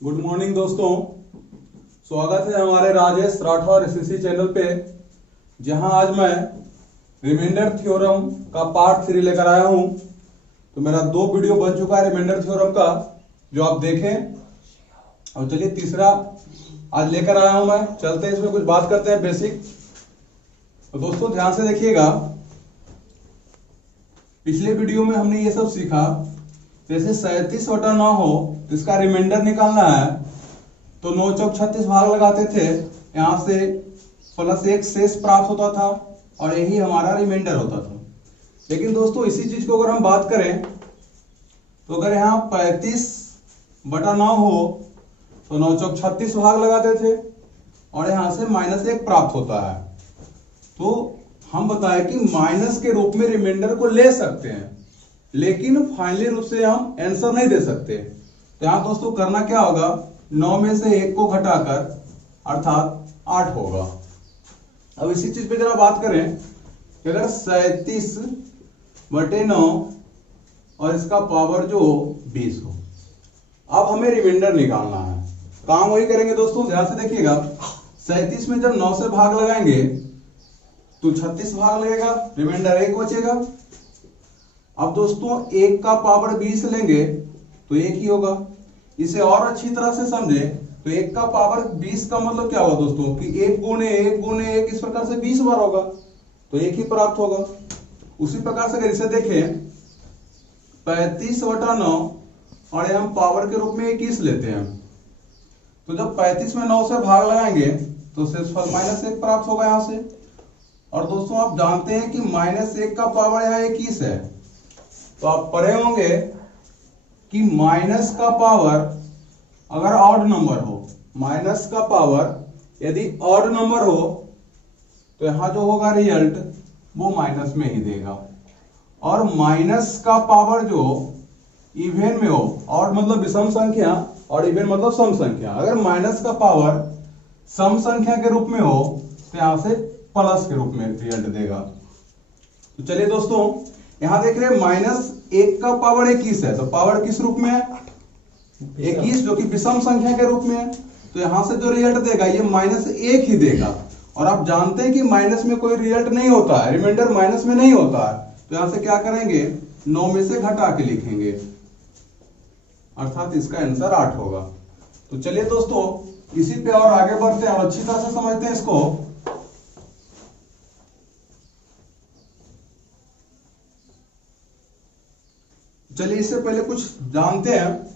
Good morning दोस्तों, स्वागत है हमारे राजेश राठौर एसएससी चैनल पे, जहां आज मैं रिमाइंडर थ्योरम का पार्ट 3 लेकर आया हूं। तो मेरा 2 वीडियो बन चुका है रिमाइंडर थ्योरम का, जो आप देखें। और चलिए तीसरा आज लेकर आया हूं मैं। चलते हैं, इसमें कुछ बात करते हैं बेसिक। तो दोस्तों ध्यान से देखिएगा, पिछले वीडियो में हमने ये सब सीखा। जैसे 37/9 हो तो इसका रिमाइंडर निकालना है, तो 9 चौक 36 भाग लगाते थे, यहां से +1 शेष प्राप्त होता था और यही हमारा रिमाइंडर होता था। लेकिन दोस्तों इसी चीज को अगर हम बात करें तो अगर यहाँ 35/9 हो तो 9 चौक 36 भाग लगाते थे और यहां से -1 प्राप्त होता है। तो हम बताएं कि माइनस के रूप में रिमाइंडर को ले सकते हैं, लेकिन फाइनली रूप से हम आंसर नहीं दे सकते। तो यहां दोस्तों करना क्या होगा, 9 में से 1 को घटाकर अर्थात 8 होगा। अब इसी चीज पे जरा बात करें कि अगर 37/9 और इसका पावर जो 20 हो, अब हमें रिमाइंडर निकालना है। काम वही करेंगे दोस्तों, ध्यान से देखिएगा। 37 में जब 9 से भाग लगाएंगे तो 36 भाग लगेगा, रिमाइंडर 1 बचेगा। अब दोस्तों 1 का पावर 20 लेंगे तो 1 ही होगा। इसे और अच्छी तरह से समझे तो 1 का पावर 20 का मतलब क्या हुआ दोस्तों कि 1 गुणे 1 गुणे 1 इस प्रकार से 20 बार होगा, तो 1 ही प्राप्त होगा। उसी प्रकार से अगर इसे देखें 35/9 और हम पावर के रूप में 21 लेते हैं, तो जब 35 में 9 से भाग लगाएंगे तो शेषफल -1 प्राप्त होगा यहां से। और दोस्तों आप जानते हैं कि -1 का पावर यहाँ 21 है, तो आप पढ़े होंगे कि माइनस का पावर अगर ऑड नंबर हो, माइनस का पावर यदि ऑड नंबर हो तो यहां जो होगा रिजल्ट वो माइनस में ही देगा। और माइनस का पावर जो इवन में हो, ऑड मतलब विषम संख्या और इवन मतलब सम संख्या, अगर माइनस का पावर सम संख्या के रूप में हो तो यहां से प्लस के रूप में रिजल्ट देगा। तो चलिए दोस्तों यहां देख रहे हैं -1 का पावर 21 है, तो पावर किस रूप में है 21, जो कि विषम संख्या के रूप में है। तो यहां से जो रिजल्ट देगा ये -1 ही देगा। और आप जानते हैं कि माइनस में कोई रिजल्ट नहीं होता है, रिमाइंडर माइनस में नहीं होता है। तो यहां से क्या करेंगे, 9 में से घटा के लिखेंगे, अर्थात इसका आंसर 8 होगा। तो चलिए दोस्तों इसी पे और आगे बढ़ते हैं और अच्छी तरह से समझते हैं इसको। चलिए इससे पहले कुछ जानते हैं।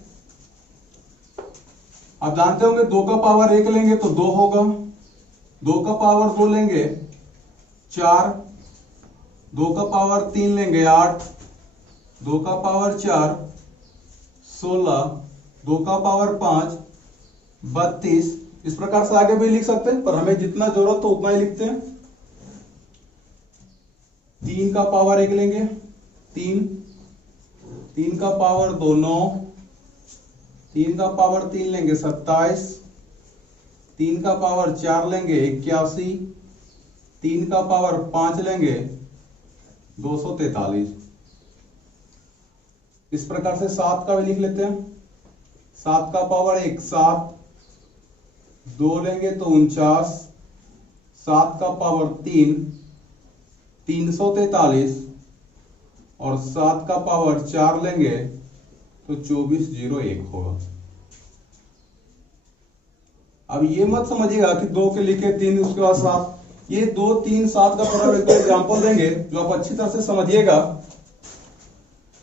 आप जानते होंगे 2 का पावर 1 लेंगे तो 2 होगा, 2 का पावर 2 लेंगे 4, 2 का पावर 3 लेंगे 8, 2 का पावर 4 16, 2 का पावर 5 32। इस प्रकार से आगे भी लिख सकते हैं, पर हमें जितना जरूरत हो उतना ही लिखते हैं। 3 का पावर 1 लेंगे 3, 3 का पावर 2 9, 3 का पावर 3 लेंगे 27, 3 का पावर 4 लेंगे 81, 3 का पावर 5 लेंगे 243। इस प्रकार से 7 का भी लिख लेते हैं। 7 का पावर 1 7, 2 लेंगे तो 49, 7 का पावर 3 343 और 7 का पावर 4 लेंगे तो 2401 होगा। अब ये मत समझिएगा कि 2 के लिखे 3 उसके बाद 7, ये 2 3 7 का पूरा एग्जांपल देंगे जो आप अच्छी तरह से समझिएगा।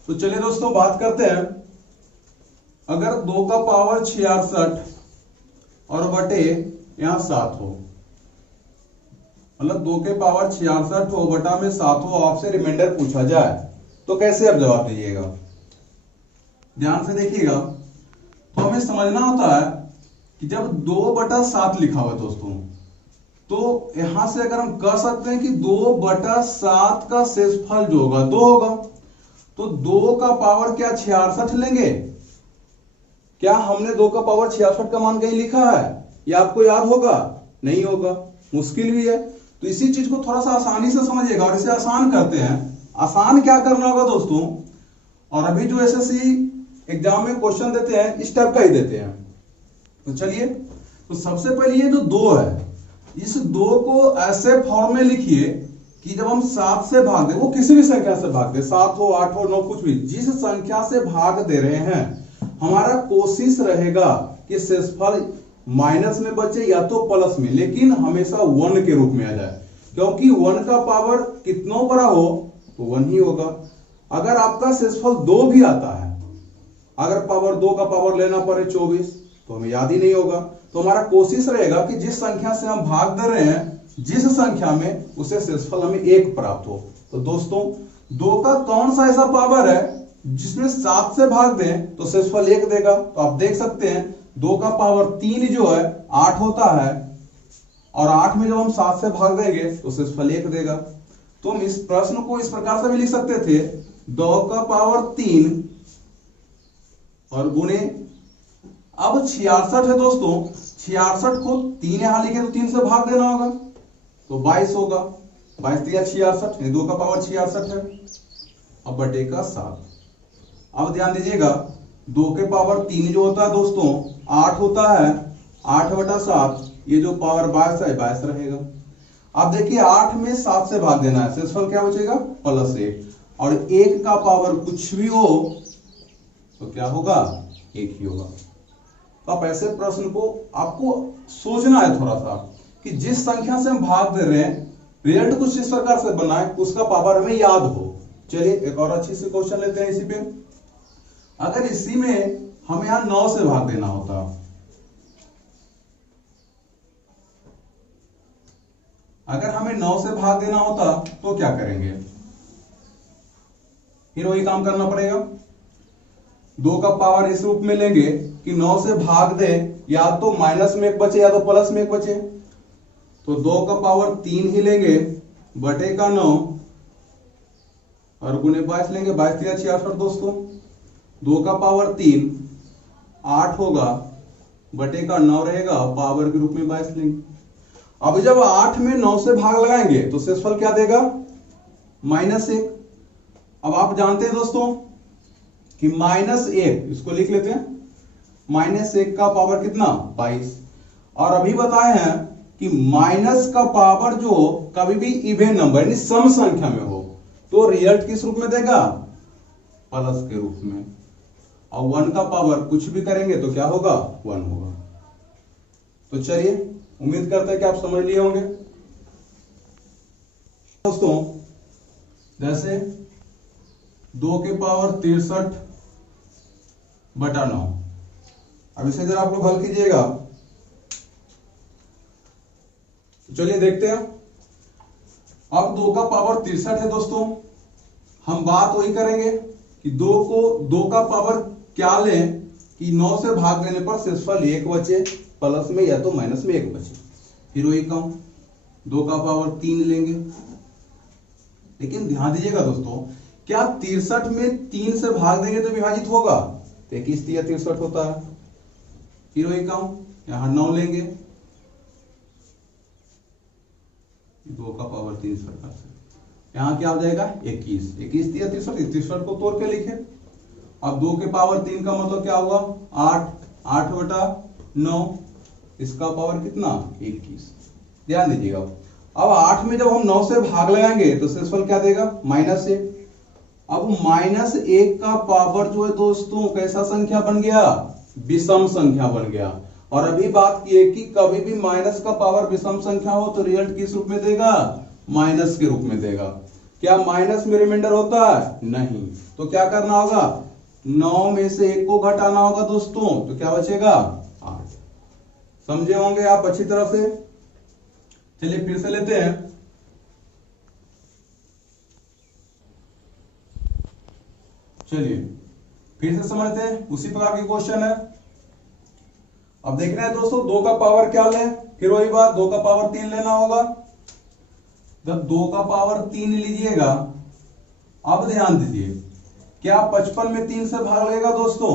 तो चलिए दोस्तों बात करते हैं। अगर 2 का पावर 66 और बटे यहां 7 हो, मतलब 2 के पावर 66 हो बटा में 7 हो, आपसे रिमाइंडर पूछा जाए तो कैसे आप जवाब दीजिएगा। ध्यान से देखिएगा, तो हमें समझना होता है कि जब 2/7 लिखा हुआ दोस्तों, तो यहां से अगर हम कह सकते हैं कि 2/7 का शेषफल जो होगा 2 होगा, तो 2 का पावर क्या 66 लेंगे। क्या हमने 2 का पावर 66 का मान कहीं लिखा है, या आपको याद होगा? नहीं होगा, मुश्किल भी है। तो इसी चीज को थोड़ा सा आसानी से समझिएगा और इसे आसान करते हैं। आसान क्या करना होगा दोस्तों, और अभी जो एसएससी एग्जाम में क्वेश्चन देते हैं इस टाइप का ही देते हैं। तो चलिए, तो सबसे पहले ये जो 2 है, इस 2 को ऐसे फॉर्म में लिखिए कि जब हम 7 से भाग दे, वो किसी भी संख्या से भाग दे, 7 हो 8 हो 9 कुछ भी, जिस संख्या से भाग दे रहे हैं, हमारा कोशिश रहेगा कि शेषफल माइनस में बचे या तो प्लस में, लेकिन हमेशा 1 के रूप में आ जाए, क्योंकि 1 का पावर कितनों बड़ा हो तो 1 ही होगा। अगर आपका शेषफल 2 भी आता है, अगर पावर 2 का पावर लेना पड़े 24, तो हमें याद ही नहीं होगा। तो हमारा कोशिश रहेगा कि जिस संख्या से हम भाग दे रहे हैं, जिस संख्या में, उसे शेषफल हमें 1 प्राप्त हो। तो दोस्तों 2 का कौन सा ऐसा पावर है जिसमें 7 से भाग दें तो शेषफल 1 देगा? तो आप देख सकते हैं 2 का पावर 3 जो है 8 होता है, और 8 में जब हम 7 से भाग देंगे तो शेषफल 1 देगा। तो हम इस प्रश्न को इस प्रकार से भी लिख सकते थे, 2 का पावर 3 और गुणे, अब 66 है दोस्तों, 66 को 3 यहां लिखे तो 3 से भाग देना होगा, तो 22 होगा, 22 या 66, 2 का पावर 66 है, अब बटे का 7। अब ध्यान दीजिएगा, 2 के पावर 3 जो होता है दोस्तों 8 होता है, 8 बटा 7, ये जो पावर 22 है 22 रहेगा। अब देखिए 8 में 7 से भाग देना है, शेषफल क्या बचेगा? +1, और 1 का पावर कुछ भी हो तो क्या होगा? 1 ही होगा। तो आप ऐसे प्रश्न को आपको सोचना है थोड़ा सा, कि जिस संख्या से हम भाग दे रहे हैं, रिजल्ट कुछ इस प्रकार से बनाए, उसका पावर हमें याद हो। चलिए एक और अच्छी सी क्वेश्चन लेते हैं इसी पे। अगर इसी में हम यहां 9 से भाग देना होता, अगर हमें 9 से भाग देना होता तो क्या करेंगे? फिर वही काम करना पड़ेगा, 2 का पावर इस रूप में लेंगे कि 9 से भाग दे, या तो माइनस में 1 बचे या तो प्लस में 1 बचे, तो 2 का पावर 3 ही लेंगे, बटे का 9 और गुने 22 लेंगे, 22 या 66 दोस्तों, 2 का पावर 3 8 होगा, बटे का 9 रहेगा, पावर के रूप में 22 लेंगे। अब जब 8 में 9 से भाग लगाएंगे तो शेषफल क्या देगा? -1। अब आप जानते हैं दोस्तों कि -1, इसको लिख लेते हैं, -1 का पावर कितना? 22। और अभी बताए हैं कि माइनस का पावर जो कभी भी इवन नंबर यानी सम संख्या में हो तो रिजल्ट किस रूप में देगा? प्लस के रूप में। और 1 का पावर कुछ भी करेंगे तो क्या होगा? 1 होगा। तो चलिए, उम्मीद करते हैं कि आप समझ लिए होंगे दोस्तों। जैसे 2 के पावर 63 बटा 9, अब इसे जरा आप लोग हल कीजिएगा। तो चलिए देखते हैं। अब 2 का पावर 63 है दोस्तों, हम बात वही करेंगे कि 2 का पावर क्या लें कि 9 से भाग देने पर शेषफल 1 बचे, प्लस में या तो माइनस में 1 बचे। फिर वही काम, 2 का पावर 3 लेंगे, लेकिन ध्यान दीजिएगा दोस्तों, क्या 63 में 3 से भाग देंगे तो विभाजित होगा? तो 21 या 63 होता है। फिर वही काम, यहां 9 लेंगे, 2 का पावर 3 से, यहां क्या हो जाएगा? 21, 21 या 63, 63 को तोड़ के लिखे। अब 2 के पावर 3 का मतलब क्या हुआ? 8, 8 बटा 9, इसका पावर कितना? 21। ध्यान दीजिएगा, अब 8 में जब हम 9 से भाग लगाएंगे तो शेषफल क्या देगा? -1। अब -1 का पावर जो है दोस्तों कैसा संख्या बन गया? विषम संख्या बन गया। और अभी बात की है कि कभी भी माइनस का पावर विषम संख्या हो तो रिजल्ट किस रूप में देगा? माइनस के रूप में देगा। क्या माइनस में रिमाइंडर होता है? नहीं। तो क्या करना होगा? 9 में से 1 को घटाना होगा दोस्तों, तो क्या बचेगा? 8। समझे होंगे आप अच्छी तरह से। चलिए फिर से लेते हैं। चलिए फिर से समझते हैं, उसी प्रकार की क्वेश्चन है। अब देख रहे हैं दोस्तों, 2 का पावर क्या लें? फिर वही बात, 2 का पावर 3 लेना होगा। जब 2 का पावर 3 लीजिएगा, अब ध्यान दीजिए, क्या 55 में 3 से भाग लगेगा दोस्तों?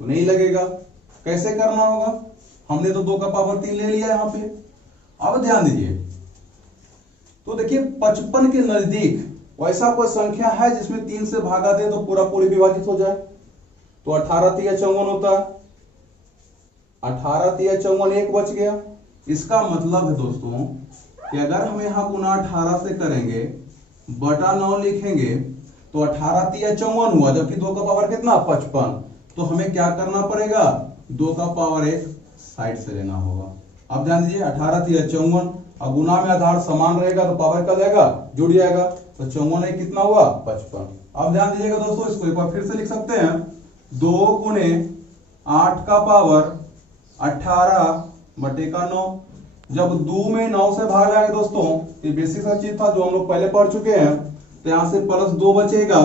तो नहीं लगेगा। कैसे करना होगा? हमने तो 2 का पावर 3 ले लिया यहां पे। अब ध्यान दीजिए, तो देखिए 55 के नजदीक वैसा कोई संख्या है जिसमें 3 से भागा दे तो पूरा पूरी विभाजित हो जाए? तो 18 या 54 होता है। 18 तिया 54, एक बच गया। इसका मतलब है दोस्तों कि अगर हम यहाँ गुना 18 से करेंगे बटा 9 लिखेंगे तो 18 तिया 54 हुआ, जबकि 2 का पावर कितना 55। तो हमें क्या करना पड़ेगा, 2 का पावर एक साइड से लेना होगा। अब ध्यान दीजिए 18 तिया 54, अब गुना में आधार समान रहेगा तो पावर क्या जाएगा, जुड़ जाएगा। तो 54 एक कितना हुआ 55। अब ध्यान दीजिएगा दोस्तों, इसको एक बार फिर से लिख सकते हैं, 2 गुने 8 का पावर 18 बटे का 9। जब 2 में 9 से भाग जाएंगे दोस्तों, ये बेसिक सा चीज था जो हम लोग पहले पढ़ चुके हैं, तो यहां से +2 बचेगा।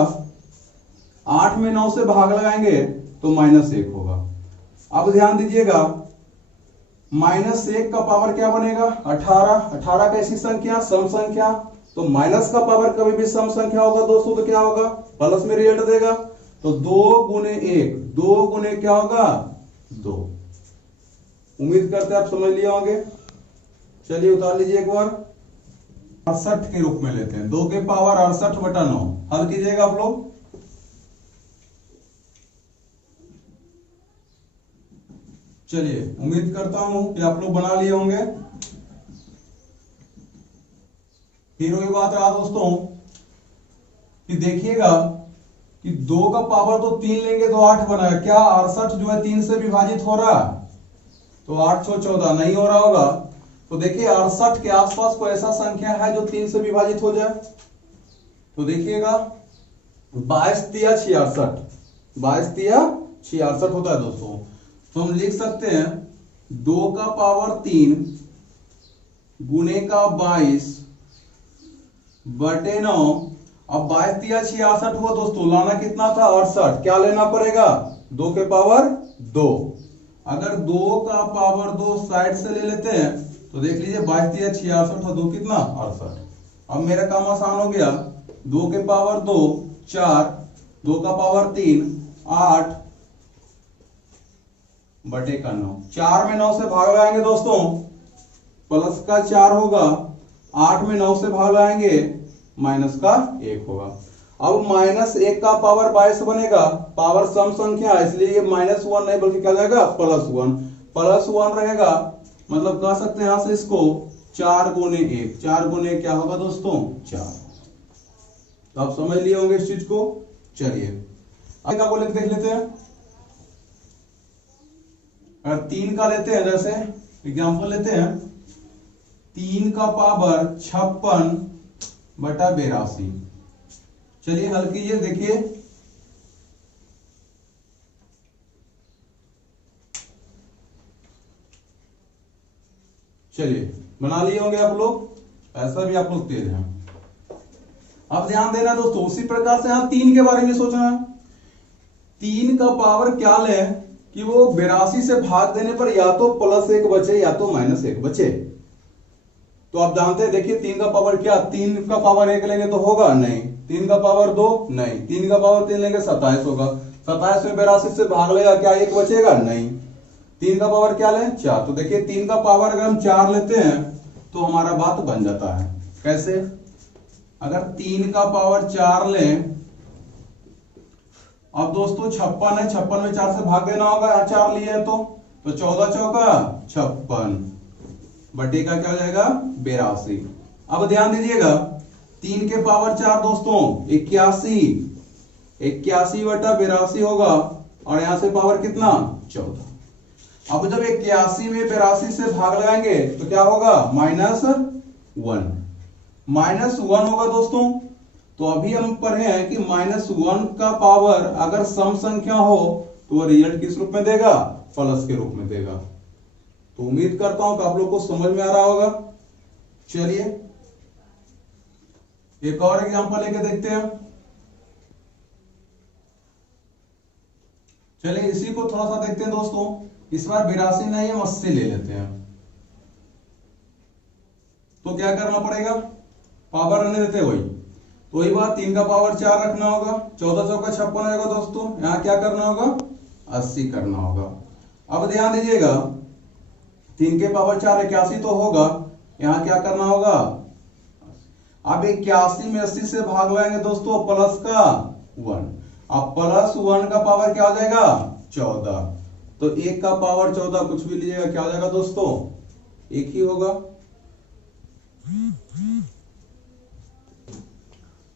8 में 9 से भाग लगाएंगे तो -1 होगा। अब ध्यान दीजिएगा -1 का पावर क्या बनेगा 18। 18 कैसी संख्या, सम संख्या, तो माइनस का पावर कभी भी सम संख्या होगा दोस्तों तो क्या होगा, प्लस में रिजल्ट देगा। तो 2 गुने 1, 2 गुने क्या होगा 2। उम्मीद करते हैं आप समझ लिए होंगे। चलिए उतार लीजिए एक बार, 68 के रूप में लेते हैं, 2 के पावर 68 बटा 9। हल कीजिएगा आप लोग। चलिए उम्मीद करता हूं कि आप लोग बना लिए होंगे। फिर वही बात रहा दोस्तों कि देखिएगा कि 2 का पावर तो 3 लेंगे तो 8 बनाएगा, क्या 68 जो है 3 से विभाजित हो रहा, तो 8 6 14 नहीं हो रहा होगा। तो देखिए 68 के आसपास कोई ऐसा संख्या है जो 3 से विभाजित हो जाए, तो देखिएगा 22 तिया 66, 22 तिया 66 होता है दोस्तों। तो हम लिख सकते हैं 2 का पावर 3 गुने का 22 बटे 9। अब 22 तिया 66 हुआ दोस्तों, लाना कितना था 68, क्या लेना पड़ेगा 2 के पावर 2। अगर 2 का पावर 2 साइड से ले लेते हैं तो देख लीजिए 22 तिया 66 और 2 कितना 68। अब मेरा काम आसान हो गया, 2 के पावर 2 4, 2 का पावर 3 8 बटे का 9। 4 में 9 से भाग लगाएंगे दोस्तों, प्लस का 4 होगा, 8 में 9 से भाग लगाएंगे माइनस का 1 होगा। अब -1 का पावर 22 बनेगा, पावर सम संख्या है इसलिए -1 नहीं बल्कि क्या जाएगा +1। +1 रहेगा मतलब कह सकते हैं यहां से इसको 4 गुने 1, 4 गुने क्या होगा दोस्तों 4। तो आप समझ लिए होंगे इस चीज को। चलिए आगे को देख लेते हैं। अगर 3 का लेते हैं, जैसे एग्जांपल लेते हैं, 3 का पावर 56 बटा 82। चलिए हल कीजिए, देखिए चलिए बना लिए होंगे आप लोग, ऐसा भी आप लोग तेज हैं। अब ध्यान देना दोस्तों, उसी प्रकार से यहां 3 के बारे में सोचना है। 3 का पावर क्या ले कि वो 82 से भाग देने पर या तो +1 बचे या तो -1 बचे। तो आप जानते हैं, देखिए 3 का पावर क्या, 3 का पावर 1 लेंगे तो होगा नहीं, 3 का पावर 2 नहीं, 3 का पावर 3 लेंगे 27 होगा, 27 में 82 से भाग लेगा क्या 1 बचेगा नहीं। 3 का पावर क्या लें 4, तो देखिए 3 का पावर अगर हम 4 लेते हैं तो हमारा बात बन जाता है। कैसे, अगर 3 का पावर 4 लें, अब दोस्तों 56 है, 56 में 4 से भाग देना होगा, यहाँ 4 लिए तो 14 चौका 56 बटे का क्या हो जाएगा 82। अब ध्यान दीजिएगा 3 के पावर 4 दोस्तों 81, 81 बटा 82 होगा, और यहां से पावर कितना 14। अब जब 81 में 82 से भाग लगाएंगे तो क्या होगा -1, -1 होगा दोस्तों। तो अभी हम पढ़े हैं कि -1 का पावर अगर सम संख्या हो तो वो रिजल्ट किस रूप में देगा, प्लस के रूप में देगा। तो उम्मीद करता हूं कि आप लोग को समझ में आ रहा होगा। चलिए एक और एग्जांपल लेके देखते हैं। चलिए इसी को थोड़ा सा देखते हैं दोस्तों, इस बार 82 नहीं हम 80 ले लेते हैं। तो क्या करना पड़ेगा, पावर रहने देते वही, तो वही बात 3 का पावर 4 रखना होगा, 14 चौका 56 होगा दोस्तों, यहां क्या करना होगा 80 करना होगा। अब ध्यान दीजिएगा 3 के पावर 4 81 तो होगा, यहां क्या करना होगा, अब 81 में 80 से भाग लगाएंगे दोस्तों प्लस का 1, अब +1 का पावर क्या हो जाएगा 14। तो 1 का पावर 14 कुछ भी लीजिएगा क्या हो जाएगा दोस्तों, 1 ही होगा।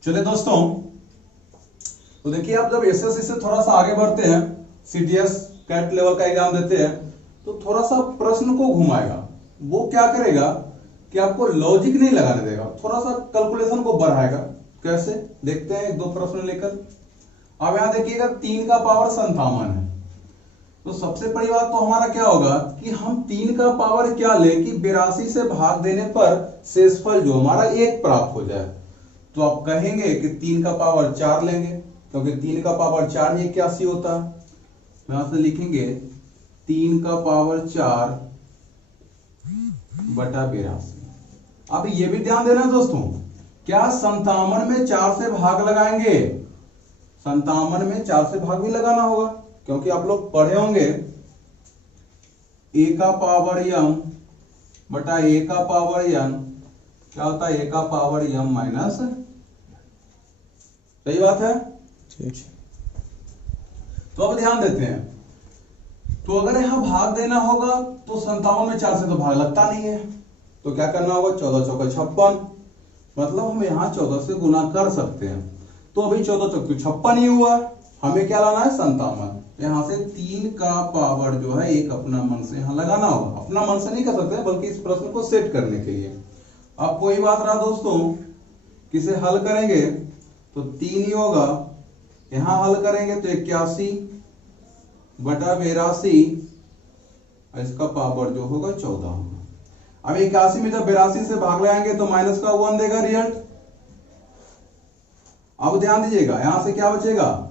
चलिए दोस्तों, तो देखिए आप जब एसएससी से थोड़ा सा आगे बढ़ते हैं, सीडीएस कैट लेवल का एग्जाम देते हैं, तो थोड़ा सा प्रश्न को घुमाएगा। वो क्या करेगा कि आपको लॉजिक नहीं लगाने देगा, थोड़ा सा कैलकुलेशन को बढ़ाएगा। कैसे, देखते हैं एक दो प्रश्न लेकर। अब यहां देखिएगा 3 का पावर 57 है, तो सबसे बड़ी बात तो हमारा क्या होगा कि हम 3 का पावर क्या लें कि 82 से भाग देने पर शेषफल जो हमारा 1 प्राप्त हो जाए। तो आप कहेंगे कि 3 का पावर 4 लेंगे, क्योंकि 3 का पावर 4 ही 81 होता है। यहां से लिखेंगे 3 का पावर 4 बटा 82। अब ये भी ध्यान देना दोस्तों, क्या 57 में 4 से भाग लगाएंगे, 57 में 4 से भाग भी लगाना होगा, क्योंकि आप लोग पढ़े होंगे a का पावर m बटा a का पावर n क्या होता है, a का पावर m माइनस, सही बात है। तो अब ध्यान देते हैं, तो अगर यहां भाग देना होगा तो 57 में 4 से तो भाग लगता नहीं है, तो क्या करना होगा, 14 चौका 56, मतलब हम यहां 14 से गुना कर सकते हैं। तो अभी 14 चौक 56 ही हुआ, हमें क्या लाना है 57। यहां से 3 का पावर जो है 1 अपना मन से यहां लगाना होगा, अपना मन से नहीं कर सकते बल्कि इस प्रश्न को सेट करने के लिए। अब कोई बात रहा दोस्तों, किसे हल करेंगे तो 3 ही होगा, यहां हल करेंगे तो 81 बटा 82, इसका पावर जो होगा 14 होगा। अब 81 में जब 82 से भाग लगाएंगे तो माइनस का 1 देगा रिजल्ट। अब ध्यान दीजिएगा, यहां से क्या बचेगा,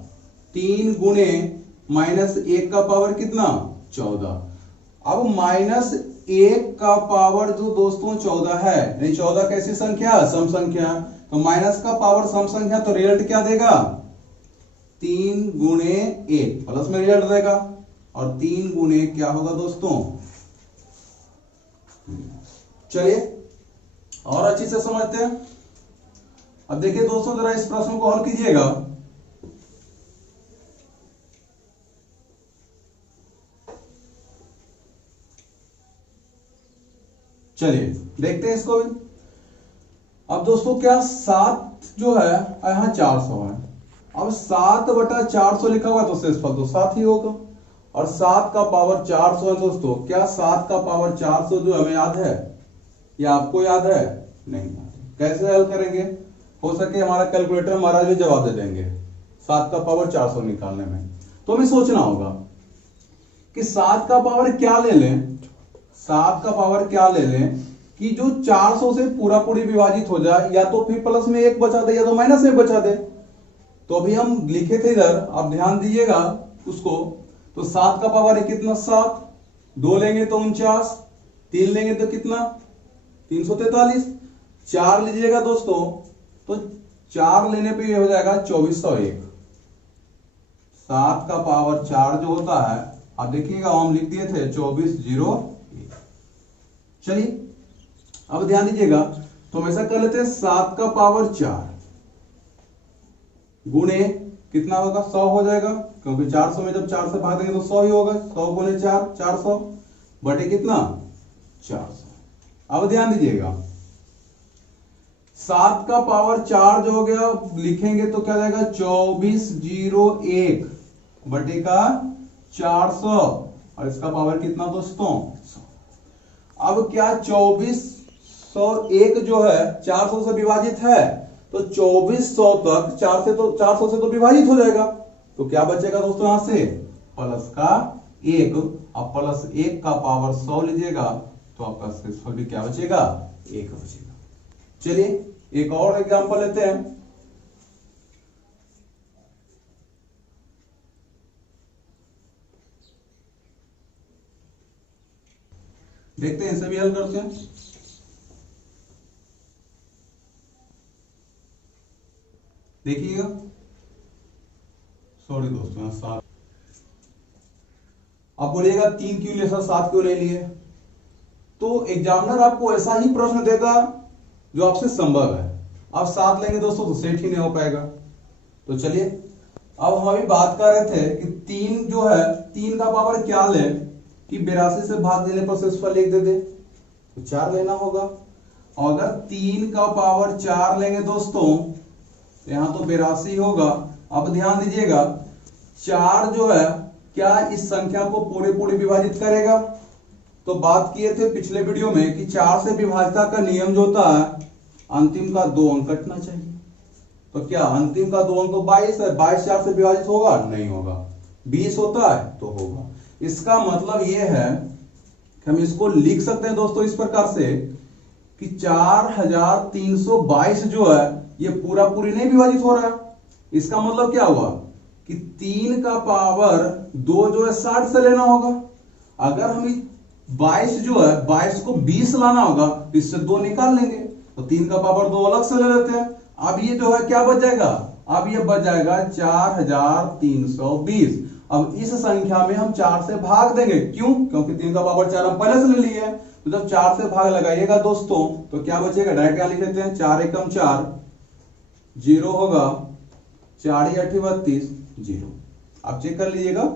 3 गुने माइनस 1 का पावर कितना 14। अब माइनस 1 का पावर जो दोस्तों 14 है, यानी 14 कैसी संख्या है, सम संख्या, तो माइनस का पावर सम संख्या, तो रिजल्ट क्या देगा 3 गुणे 1 प्लस में रिजल्ट देगा, और 3 गुणे क्या होगा दोस्तों। चलिए और अच्छी से समझते हैं। अब देखिए दोस्तों, जरा इस प्रश्न को हल कीजिएगा। चलिए देखते हैं इसको भी। अब दोस्तों क्या 7 जो है यहां 400 है, अब 7 बटा 400 लिखा हुआ है तो शेषफल तो 7 ही होगा, और 7 का पावर 400 है दोस्तों। क्या 7 का पावर 400 जो हमें याद है, या आपको याद है, नहीं याद है। कैसे हल करेंगे, हो सके हमारा कैलकुलेटर महाराज भी जवाब दे देंगे 7 का पावर 400 निकालने में। तो हमें सोचना होगा कि 7 का पावर क्या ले लें, 7 का पावर क्या ले लें कि जो 400 से पूरा पूरी विभाजित हो जाए, या तो फिर प्लस में 1 बचा दे या तो माइनस में बचा दे। तो अभी हम लिखे थे इधर, आप ध्यान दीजिएगा उसको। तो 7 का पावर है कितना 7, 2 लेंगे तो 49, 3 लेंगे तो कितना 343, 4 लीजिएगा दोस्तों तो 4 लेने पे ये हो जाएगा 2401। 7 का पावर 4 जो होता है, आप देखिएगा हम लिख दिए थे 2401। चलिए अब ध्यान दीजिएगा, तो हम ऐसा कर लेते हैं 7 का पावर 4 गुणे कितना होगा 100 हो जाएगा, क्योंकि 400 में जब 4 से भाग देंगे तो 100 ही होगा। 100 गुणे 4 400 बटे कितना 400। अब ध्यान दीजिएगा 7 का पावर 4 जो हो गया लिखेंगे तो क्या जाएगा 2401 बटे का 400, और इसका पावर कितना दोस्तों 100। अब क्या 2401 जो है 400 से विभाजित है, तो 2400 तक 400 से तो विभाजित हो जाएगा, तो क्या बचेगा दोस्तों यहां से प्लस का 1। अब प्लस 1 का पावर 100 लीजिएगा तो आपका शेषफल भी क्या बचेगा 1 बचेगा। चलिए एक और एग्जांपल लेते हैं। देखते हैं इसे भी हल करते हैं। देखिएगा, सॉरी दोस्तों 7, आप बोलिएगा 3 क्यों लिए सर 7 क्यों ले लिए, तो एग्जामिनर आपको ऐसा ही प्रश्न देगा जो आपसे संभव है। आप 7 लेंगे दोस्तों तो सेट ही नहीं हो पाएगा। तो चलिए अब हम अभी बात कर रहे थे कि 3 जो है 3 का पावर क्या ले कि 82 से भाग देने पर शेषफल 1 दे दे, तो 4 लेना होगा। और अगर 3 का पावर 4 लेंगे दोस्तों तो यहां तो 82 होगा। अब ध्यान दीजिएगा 4 जो है क्या इस संख्या को पूरे विभाजित करेगा। तो बात किए थे पिछले वीडियो में कि 4 से विभाजता का नियम जो होता है अंतिम का 2 अंक कटना चाहिए। तो क्या अंतिम का 2 अंक तो 22 है, 22 4 से विभाजित होगा? नहीं होगा। 20 होता है तो होगा। इसका मतलब यह है कि हम इसको लिख सकते हैं दोस्तों इस प्रकार से कि 4322 जो है ये पूरी नहीं विभाजित हो रहा है। इसका मतलब क्या हुआ कि 3 का पावर 2 जो है 60 से लेना होगा। अगर हम 22 जो है 22 को 20 लाना होगा तो इससे 2 निकाल लेंगे, तो 3 का पावर 2 अलग से ले लेते हैं। अब ये जो है क्या बच जाएगा? अब ये बच जाएगा 4320। अब इस संख्या में हम 4 से भाग देंगे। क्यों? क्योंकि 3 का पावर 4 हम पहले से ले लिए हैं। तो जब 4 से भाग लगाइएगा दोस्तों तो क्या बचेगा? डायरेक्ट क्या लिख लेते हैं? 4 एकम 4, 0 होगा, 4 × 8 = 32, 0। आप चेक कर लीजिएगा।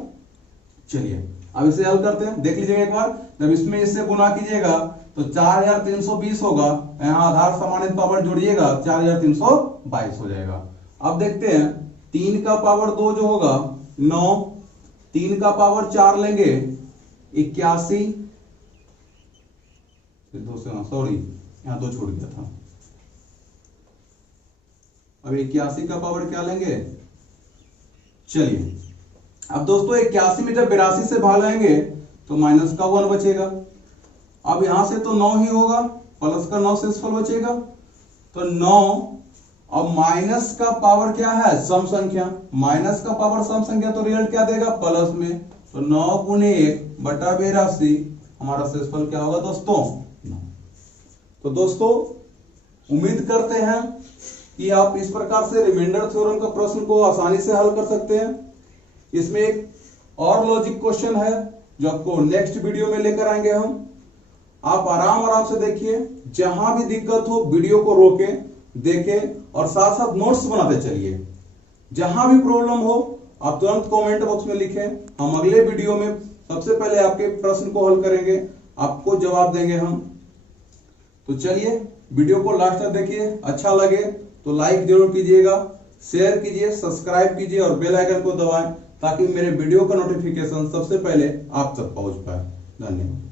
चलिए अब इसे हल करते हैं। देख लीजिएगा एक बार, जब इसमें इससे गुना कीजिएगा तो 4320 होगा, यहां आधार समानित पावर जोड़िएगा 4322 हो जाएगा। अब देखते हैं 3 का पावर 2 जो होगा 9, 3 का पावर 4 लेंगे 81, 2 से 9 सॉरी यहां 2 छोड़ गया था। अब 81 का पावर क्या लेंगे? चलिए अब दोस्तों 81 में जब 82 से भाग लेंगे तो माइनस का 1 बचेगा। अब यहां से तो 9 ही होगा, प्लस का 9 शेषफल बचेगा, तो 9 और माइनस का पावर क्या है? सम संख्या। माइनस का पावर सम संख्या तो रिजल्ट क्या देगा? प्लस में। तो 9 × 1/82 हमारा शेषफल क्या होगा दोस्तों? 9। तो दोस्तों उम्मीद करते हैं कि आप इस प्रकार से रिमाइंडर थ्योरम का प्रश्न को आसानी से हल कर सकते हैं। इसमें एक और लॉजिक क्वेश्चन है जो आपको नेक्स्ट वीडियो में लेकर आएंगे हम। आप आराम से देखिए, जहां भी दिक्कत हो वीडियो को रोकें, देखें और साथ साथ नोट्स बनाते चलिए। जहां भी प्रॉब्लम हो आप तुरंत कमेंट बॉक्स में लिखें। हम अगले वीडियो में सबसे पहले आपके प्रश्न को हल करेंगे, आपको जवाब देंगे हम। तो चलिए वीडियो को लास्ट तक देखिए। अच्छा लगे तो लाइक जरूर कीजिएगा, शेयर कीजिए, सब्सक्राइब कीजिए और बेल आइकन को दबाएं ताकि मेरे वीडियो का नोटिफिकेशन सबसे पहले आप तक पहुंच पाए। धन्यवाद।